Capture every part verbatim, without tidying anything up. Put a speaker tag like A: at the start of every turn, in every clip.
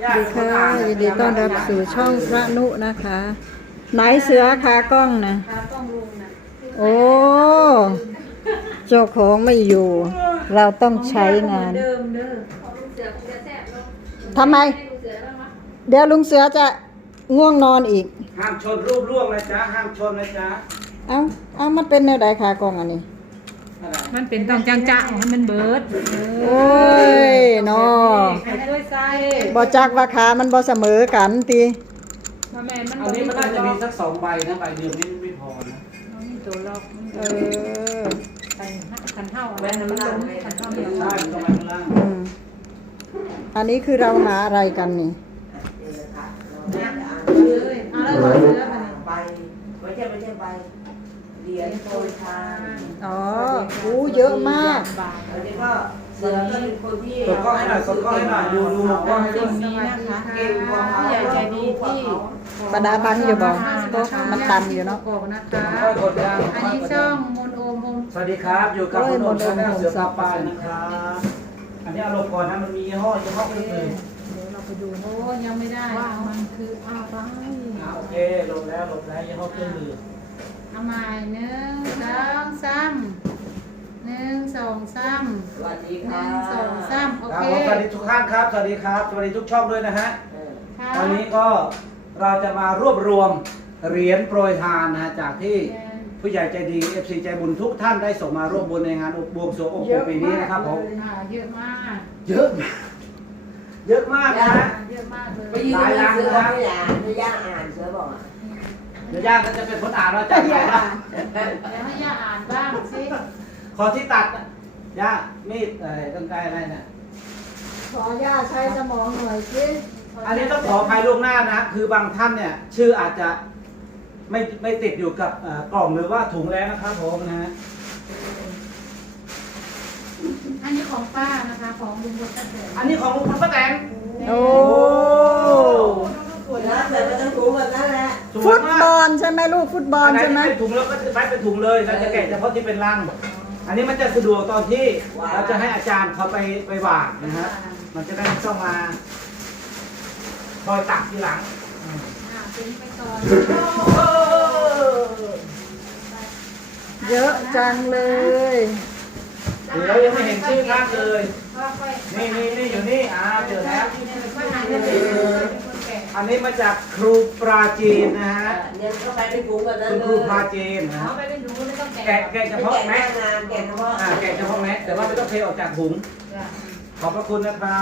A: ดีค่ะยินดีต้อนรับสู่ช่องพระนุนะคะ ไหนเสือขากล้องนะโอ้เจ้าของไม่อยู่ เราต้องใช้งานทำไม เดี๋ยวลุงเสือจะง่วงนอนอีก
B: ห้ามชนรูปร่วงนะจ๊ะห้ามชนนะจ๊ะ
A: เอ้าเอ้ามันเป็นแนวใดขากล้องอันนี้
C: มันเป็นต้องจังจะให้มันเบิด
A: โอ้ยนอ
C: ให้ด้วยใส่
A: บ่จักว่าขามันบ่เสมอกันตี
C: มาแม่มัน
B: อันนี้มันน่าจะมีสักสองใบนะใบเดียวไม่ไม่พอนะ
C: มีตัวล็อก
A: เออ
C: ใส่ขันเท่าแม่มันล้มขันเท่าเดียว
B: ใช่มันต้องไปข้างล่าง
A: อืมอันนี้คือเราหาอะไรกันนี่
C: เลยเอาแล้วเสือ
D: ใบไม่ใช่ไม่ใช่ใบเหรียญโปรยทาน
A: อ๋ออู้เยอะมาก
D: อันนี้ก็เสือก็เป็นคนที่
B: กดกล้องให้หน่อยกดกล้องให้หน่อยดูดูกล้องให้ดู
C: สิ่งนี้นะคะ
D: เก่งกว่าเขา
C: ผู้ใหญ่ใจดีที่
A: ประดาบังอยู่บ่มันตันอยู่เนาะ
C: โกนะคะ
B: ค่อยกดยาง
C: อันนี้ช่องมนโอมม
B: สวัสดีครับอยู่กับคุณโอมชาแนลเสือปลาปลานะครับอันนี้อารมณ์ก่อนนะมันมียี่ห้อยี่ห้อก็คือ
C: เดี๋ยวเราไปดูโอ้ยังไม่ได้ว่ามันคืออะไร
B: อ่าโอเคลงแล้วลงแล้วยี่ห้อเครื่องมือ
C: เอาใหม่หนึ่งสองสามหนึ่งสองสาม
D: สวัสดี
C: ห
D: ค่ะ
C: นึ่งสองสามโอ
B: ครับ
C: เค
B: ผมสวัสดีทุกท่านครับสวัสดีครับสวัสดีทุกช่องด้วยนะฮะ
D: เออ
C: ค่ะ
B: ตอนนี้ก็เราจะมารวบรวมเหรียญโปรยทานนะฮะจากที่ผู้ใหญ่ใจดี เอฟ ซี ใจบุญทุกท่านได้ส่งมาร่วมบุญในงานบวงสรวงองค์ปู่ปีนี้นะครับผม
C: ค่ะเยอะมาก
B: เยอะมากเยอะมากนะฮะ
C: เยอะมากเลย
D: ไปยืนบนเสือไม่อ่านไม่ย่าอ่านเสือบอกอ่ะ
B: เดี๋ยวย่าก็จะเป็นคนอ่านเราจากไหนล่ะ
C: เดี๋ยวให้ย่าอ่านบ้างสิ
B: ขอที่ตัดน่ะย่ามีดอะไรต้นไกลอะไรเนี่ย
A: ขอย่าใช้สมองหน่อยสิ
B: อันนี้ต้องขออภัยล่วงหน้านะคือบางท่านเนี่ยชื่ออาจจะไม่ไม่ติดอยู่กับเอ่อกล่องหรือว่าถุงแล้วนะครับผมนะฮะ
C: อันนี้ของป้านะคะของลุงพลป้าแตน
B: อันนี้ของลุงพลป้าแตน
A: โอ้
D: นะแต่ไม่ต้องรู้แบบนั้นแหละ
B: สว
A: ฟุ
B: ย
A: ต
B: มาก
A: บอลใช่ไหมลูกฟุตบอล
B: อันไหน
A: ใช่ไหม
B: ที่เป็นถุงแล้วก็จะใช้เป็นถุงเลยเราจะแกะเฉพาะที่เป็นรัง อันนี้มันจะสะดวกตอนที่เราจะให้อาจารย์เขาไปไปหวานนะฮะมันจะได้ไม่ต้องมาคอยตักทีหลัง
C: อ่าเป็นไปก่อน
A: เยอะจังเลย
B: เดี๋ยวยังไม่เห็นชื่อท่านเลย
C: ว่าค่อย
B: นี่นี่นี่อยู่นี่อ่าเจอแล้ว
C: ค่อยอ่านได้เลยเป็นคนแก่
B: อันนี้มาจากครูปราจีนนะฮะ
D: เนี่ยก็ไปเป็นถุงแบบนั้น
B: คุณ
D: เล
B: ครู
D: ย
B: ปราจีนนะ
C: เอา
B: ฮะ
C: ไปเป็นหนูไม่ต้องแก่
B: แกะแกะเฉ
D: ไม่
B: พาะ
D: แกะห
B: แม็
D: น้าก งานแกะเฉพาะ
B: อ่าแกะเฉพาะแม็กแต่ว่าไม่ต้องเทออกจากถุง ขอบพระคุณนะครับ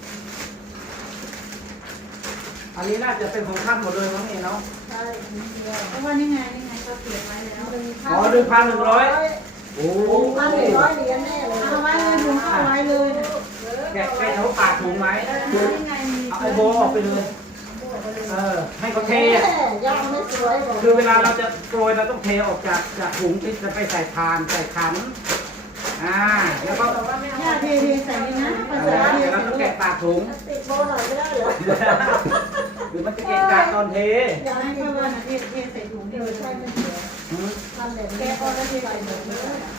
B: อันนี้น่าจะเป็นของท่านหมดเลยมั้งนี่เนาะ
C: ใช่เพราะว่านี่ไงนี่ไงเขาเขียนไว้แล้ว
B: อ๋อหนึ่งพันหนึ่งร้อยโอ้โห
A: พันหนึ่งร้อยเหรียญแน่เลย
C: เอาไว้เลยลุงเอาไว้เลยนะ
B: แกะแกะเฉพาะปากถุงไหม
C: นี่ไงมี
B: เอาไอ้โบออกไปเลย เออ ให้เขาเท
A: แม่
B: อะ
A: ย่าไม่สวยบอก
B: คือเวลาเราจะโปรยเราต้องเทออกจากจากถุงที่จะไปใส่พานใส่ขัน อ่า แล้วก็
C: ย่าเทเทใส่นี่นะภาษา
B: แล้ว
C: เท
B: เดี๋ยวเรา
C: ใส่
B: ต้อง
C: ลูก
B: แกะปากถุง
A: ติดโบหน่อยไม่ได้เหรอ
B: หรือมันจะเกะกะตอนเท
C: อยากให้เพื่อนเทเทใส่ถุง
A: เอ
C: เดียว
A: อ
C: ใช่
A: ใช่
C: ไหม
A: ไม่เสีย
B: หืม
A: ทำแบบ
C: แก
A: นี้
C: ก็ได้เทใส่หมดเลย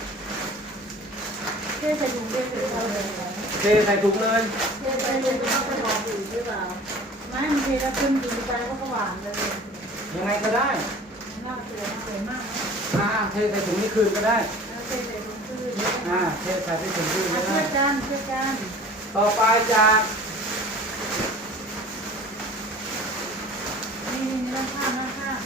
C: เทใส่ถุงเทใส่ถุงเลย
B: เทใส่ถุงเลย
A: เทไปเรียนต้องไปบอกอยู่หรือเปล่า
C: ไม่มันเทแล้วขึ้นดูไปก็หวานเลย
B: ยังไงก็ได้
C: น่าสวยสวยมาก
B: อ่า เทใส่ถุงนี่คืนก็ได้
C: เทใส่ถุงขึ้น
B: อ่า เทใส่ถุงคืนก็
C: เพื่
B: ได้
C: อกันเพื่อกัน
B: ต่อไปจาก
C: นี่นี่นี่ข้างข้างข้าง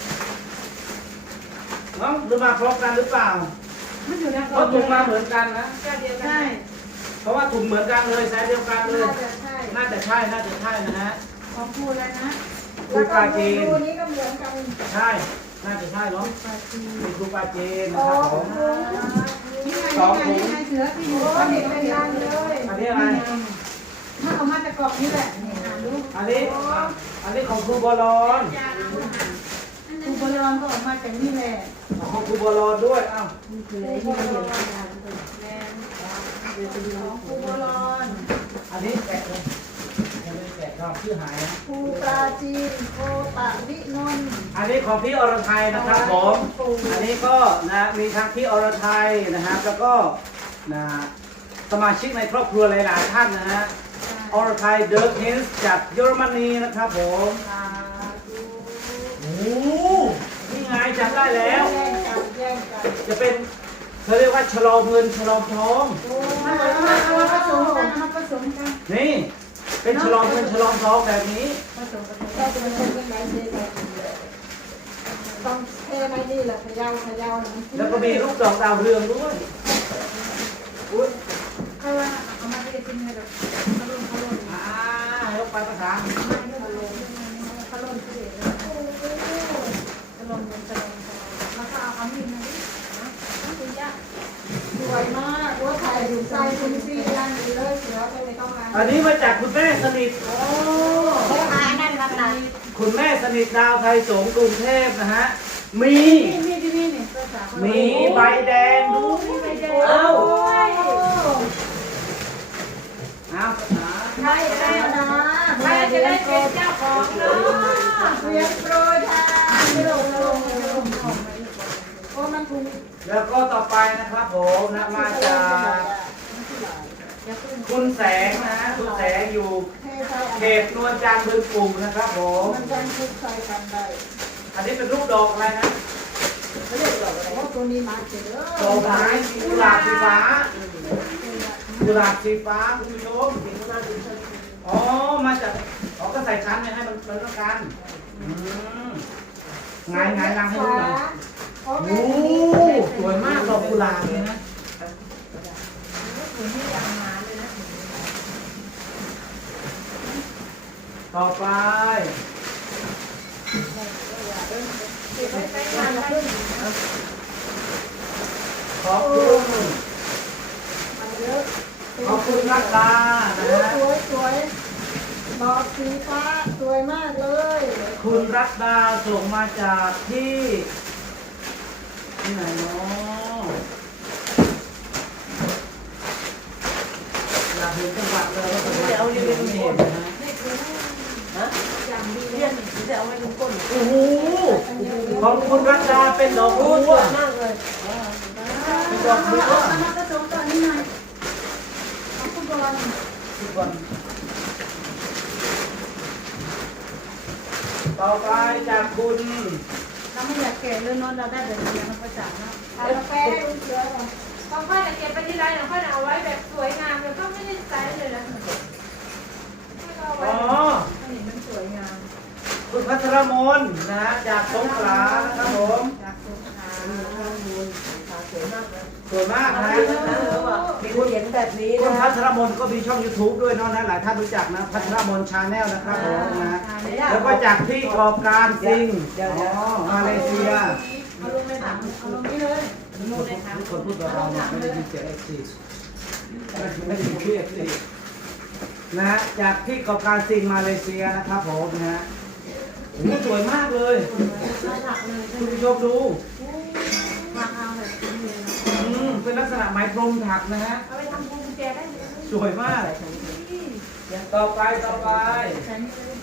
B: น้องหรือมาพร้อมกันหรือเปล่า
C: มันอยู่ใน
B: เพราะถุงมาเหมือนกันนะ
C: ใช่
B: เพราะว่าถุงเหมือนกันเลยไซส์เดียวกันเลย
A: น่าจะใช่
B: น่าจะใช่ น่าจะใช่นะฮะ
C: ของพูดแล้วนะ
B: ครูปาจีน
A: ดูนี้ก็เหมือนกัน
B: ใช่ น่าจะใช่เนาะ
C: ปลาจี
B: เป็นครูปาจีนนะ
A: อ๋อ
B: ครับผม
C: นี่ไงนี่ไงนี่ไงเสือที่อยู่
A: โอ้
C: ก็
A: นี่
C: มี
A: เป็
C: เป็น น
A: รั
C: รั
A: ง
C: ง
A: เล
C: เลย
B: อันนี้อะไร
C: ถ้าเอามาจากกล่องนี่แหละนี่อ่านดู
B: อันนี้ อันนี้ของครูบอลอน
C: ครูบอลอนก็ออกมาจากนี่แหละ
B: ของครูบอลอนด้วย อ้าว
C: เลยที่เราเห็นกันแมนของครูบอลอน
B: อันนี้แกะเลยยังไม่ได้แกะครับชื่อหายนะ
A: ครูปราจีนโคตะวินนท์
B: อันนี้ของพี่อรไทยนะครับผม อันนี้ก็นะมีทั้งพี่อรไทยนะฮะแล้วก็นะสมาชิกในครอบครัวหลายๆท่านนะฮะออรไทยเดอร์เฮนส์จากเยอรมนีนะครับผม
C: สาธุ
B: โอ้โหนี่ไงจำได้แล้ว
C: แย่งกันแย่งกัน
B: จะเป็นเขาเรียกว่าฉลองเงินฉลองทอง
C: มาเอามาเอามาผสมกันเอามาผสมกัน
B: นี่ เป็นฉลองเงินฉลองทองแบบนี้
C: ผสมกัน
A: เราจะเป็นคนยังไงเจ๊เลยต้องเทไม่นี่แหละเขย่าเขย่านะ
B: แล้วก็มีลูกดอกดาวเรืองด้วยอุ้ย
C: เขาว่าเอามาให้กินให้เราเขาลงเขาลง
B: อ่ายกไปภาษา
C: เขาลงเขาลงที่เด็กเขาลงเงินเขาลงแล้วก็เอาเอามีดมาดินะต้องคุยยาก
A: สวยมากว่าถ่ายถูกใจคุณพี่ยันดีเลยเสือไปไม่ต้องมา
B: อันนี้มาจากคุณแม่สนิท
C: โอ้
A: เขาหานั่นทำไง
B: คุณแม่สนิทดาวไทยสงฆ์กรุงเทพนะฮะ มี
C: นี่นี่ที่นี่นี่ภาษาเขา
B: มีใบแดงดู
C: ใบแดง
B: เอ้า
C: โอ้ย
B: เอาภาษา
A: ไม่ได้นะ
C: ใครจะได้เป็นเจ้าของเนาะ
A: เรียนโปรยทานไม่ลงไม่ลงไม่ลงโอ้มันถูก
B: แล้วก็ต่อไปนะครับผมนะมาจากคุณแสงนะฮะคุณแสงอยู่
A: เทใส่
B: เขตนวลจันทร์บึงกลุ่มนะครับผม
A: มันกันทุกใส่กันได้
B: อันนี้เป็นรูปดอกอะไรนะ
A: เขาเรียกดอกอะไรว่าตัวนี้มาเจอ
B: ดอกไม้กุหลาบสีฟ้ากุหลาบสีฟ้าคุณผู้ชมอ๋อมาจากอ๋อก็ใส่ชั้นเนี่ยให้มันมันต้องกันอืมไงไงลังให้ดูหน่อยโอ้สวยมากดอกกุหลาบเลยนะต่อไปขอบคุณขอบคุณรักดานะฮะ
A: สวยสวยดอกสีฟ้าสวยมากเลย
B: คุณรักดาส่งมาจากที่ที่ไหนเนาะอยากเห็นจังหวัดเลยว่าจังหวัดที่ไหนไม่เห็นนะฮะ
D: ฮะเนี่ยจะเอาไว้ตรงก้น
B: โอ้โหของคุณรักดาเป็นดอก
D: โอ้
B: บั
D: ส
B: ว
D: วยมากเลย
B: เป็นดอกบัว
C: เอามาผสมกันนี่หน่อยเอาคุณบอล
B: ทุกคนต่อไปจากคุณ
C: เราไม่อยากแก่เลยเนาะเราได้แบบนี้เราประจักษ์เนาะ
A: เอากาแฟให้ลูกเสือก่อน
E: ต้องค่อยจะเก็บไปที่ไรหนูค่อยเอาไว้แบบสวยงามแล้วก็ไม่ได้ใช้เลยนะให้เราเอาไว้
B: อ๋อ
C: อันนี้มันสวยงาม
B: คุณพัทรมนนะฮะจากสงขลานะครับผม
C: จากสงขลา
D: สวยมากเลย
B: สวยมากนะฮะ
D: มีคนเห็นแบบนี้
B: คุณ
D: นะ
B: พัทรมนก็มีช่อง YouTube ด้วยเนาะนะหลายท่านรู้จักนะพัทรมนชาแนลนะครับผมนะ แล้วก็จากที่กอบการซิงอ๋อมาเลเซีย
C: เอาลงในถังเอาลงนี่เลย
B: ทุกคนพูดเบาๆเนี่ยไม่ได้ยินเสียงเอฟซีไม่ได้ยินชื่อเอฟซีนะฮะจากที่กอบการซิงมาเลเซียนะครับผมนะฮะโอ้โหสวยมากเลย
C: เอาถักเลย
B: คุณผู้ชมดู
C: ถักเอาแบบนี้เลย
B: อืมเป็นลักษณะไม้พรมถักนะฮะ
C: เอาไปทำพวงกุญแจได้เลย
B: สวยมาก ต่อไปต่อไป
C: ใช้นี่เลย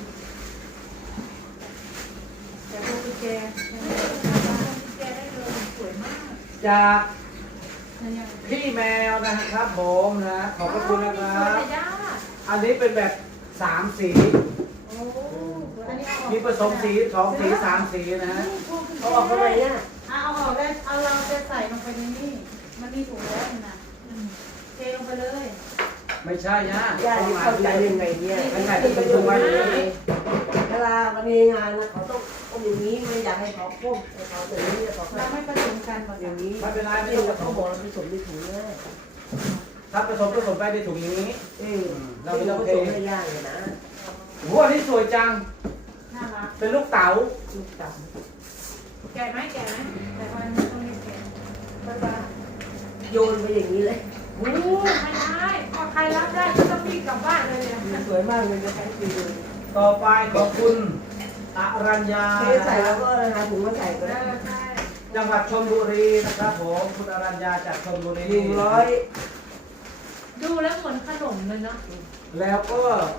C: แต่พวงกุญแจพวงกุญแจได้เลยสวยมาก
B: จาก
C: เนี่ย
B: พี่แมวนะครับผมนะขอบพระคุณนะครับ
E: ย่า
B: อันนี้เป็นแบบสามสี
C: โอ้อันนี้เอาออก
B: มีผสมสีสองสีสามสีนะฮะ
D: เขาออกทำไมเนี่ย
C: เอาออกได้เอาเราจะใส่ลงไปในนี่มันมีถุงแล้วนะเทลงไปเลย
B: ไม่ใช่นะ
D: ย่านี่เข้าใจยังไงเนี่ย
B: ไม่ใช่ที่เป็นตัวไว้อย่างนี้
D: เวลามันมีงานนะเขาต้องก้มอย่างนี้ไม่อยากให้เขาก้มให้เขาแบบนี้เขา
C: เราไม่ผสมกันหมด
D: อย่างนี้
B: ไม่เป็นไรไม่
D: นี่
B: ต้องผ
D: เขา
B: ส
D: บอก
B: ม
D: เราผสมในถุงเลย
B: ถ้าผสมผสมไปในถุงอย่างนี้
D: เออ
B: เราไม่ต้อง
D: ผ
B: เท
D: สมไม่ยากเลยนะ
B: โอ้โหอันนี้สวยจัง
C: น่ารัก
B: เป็นลูกเต๋า
D: ลูกต่
E: แก่ไหมแก่ไหม
C: แต่ว่าไม่ต้องไม่แก่
D: ำโยนไปอย่างนี้เลย
E: โอ้ไม่ได้พอใครรับได้ก็ต้องรีบกลับบ้านเลยเนี่ย
D: สวยมากเลยจะใช้ปีเลย
B: ต่อไปขอบคุณอรัญญา
D: เทใส่แล้วก็หาถุงมาใส่ก็
E: เอ
D: ได้
E: อใช่
B: จังหวัดชลบุรีนะครับผมคุณอรัญญาจากชลบุรี
D: หนึ่งร้อย
E: ดูแล้วเหมือนขนมเลยเนาะ
B: แล้วก็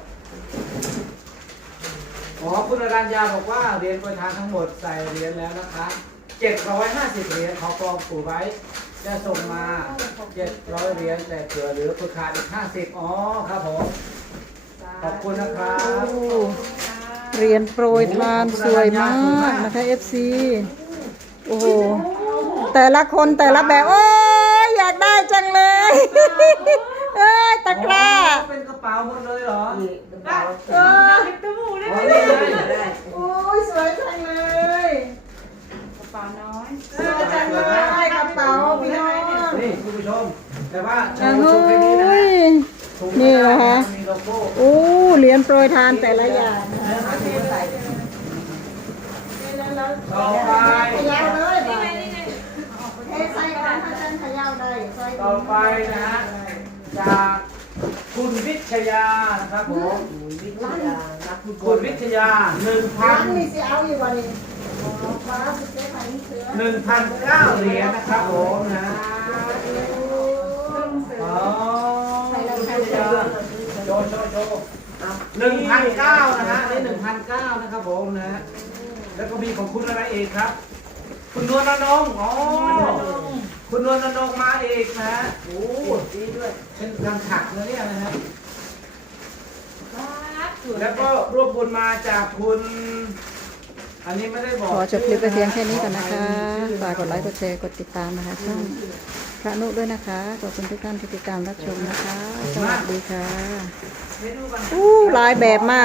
B: อ๋อคุณอรัญญาบอกว่าเหรียญโปรยทานทั้งหมดใส่เหรียญแล้วนะคะเจ็ดร้อยห้าสิบเหรียญขอกองปู่ไว้จะส่งมาเจ็ดร้อยเหรียญแต่เผื่อเหลือเพื่อขาดอีกห้าสิบอ๋อครับผม
C: สา
B: ขอบคุณนะครับ
A: โอ้เหรียญโปรยทานสวยมากนะคะ เอฟ ซี โอ้โห แต่ละคนแต่ละแบบ โอ้ยอยากได้จังเลย เอ้ยตะกร้า
B: อ๋อเป็นกระเป๋าหมดเลยเหรอ
D: นี่กระเป๋า
A: เออ
E: เด็กตัวหมูได้
B: อ๋
E: ไห
B: อ
E: ม
B: นี่ไง
D: ได้
A: โอ้ยสวยจังเลย
C: กระเป๋าน้อย
A: สวยจังเลยกระเป๋าพี่น้อง
B: นี่คุณผู้ชม แต่ว่าโช
A: โอ้
B: ว์
A: โห
B: ชมแค่นี้นะฮะถุง
A: นี่เหรอคะ
B: มีโลโก้
A: โอ้เหรียญโปรยทานแต่ละอย่างนะคะ
D: เอาถุงมาใส่
B: ต่อไป
A: ขยาวเลย
E: นี่
A: บ่
E: ไงนี่ไง
A: เทใส่กันถ้าจันขยาวได้ใส่
B: ต่อไปนะฮะ จากคุณวิทยานะครับผม
D: วิทยานักฟุตบอ
B: คุ
D: ล
B: ณวิทยาหนึ่งพั
A: ร้าน นนี่สิเอาอยู่บ่นี่ฟ้าสิเจ๊ไผ่นี่เสือ
B: หนึ่งพันเก้าเหรียญนะครับผมนะอ๋อคุณวิทยาโชว์โชว์โชว์หนึ่งพันเก้านะฮะนี่หนึ่งพันเก้านะครับผมนะฮะแล้วก็มีของคุณอะไรเอกครับ คุณนวลนงค์อ๋อคุณนวลนงค์มาเอกนะฮะโอ้ดีด้วยเป็นการถักนะเนี่ยนะฮะ
E: ครับสวย
B: แล้วก็รวบบุญมาจากคุณ อันนี้ไม่ได้บอก
A: ขอจบคลิปไปเพียงแค่นี้ก่อนนะคะ ฝากกดไลค์ กดแชร์ กดติดตามนะคะ ช่องพระนุด้วยนะคะ ขอบคุณทุกท่านที่ติดตามรับชมนะคะ สวัสดีค่ะ
B: ให้ดูกัน
A: อู้หลายแบบมาก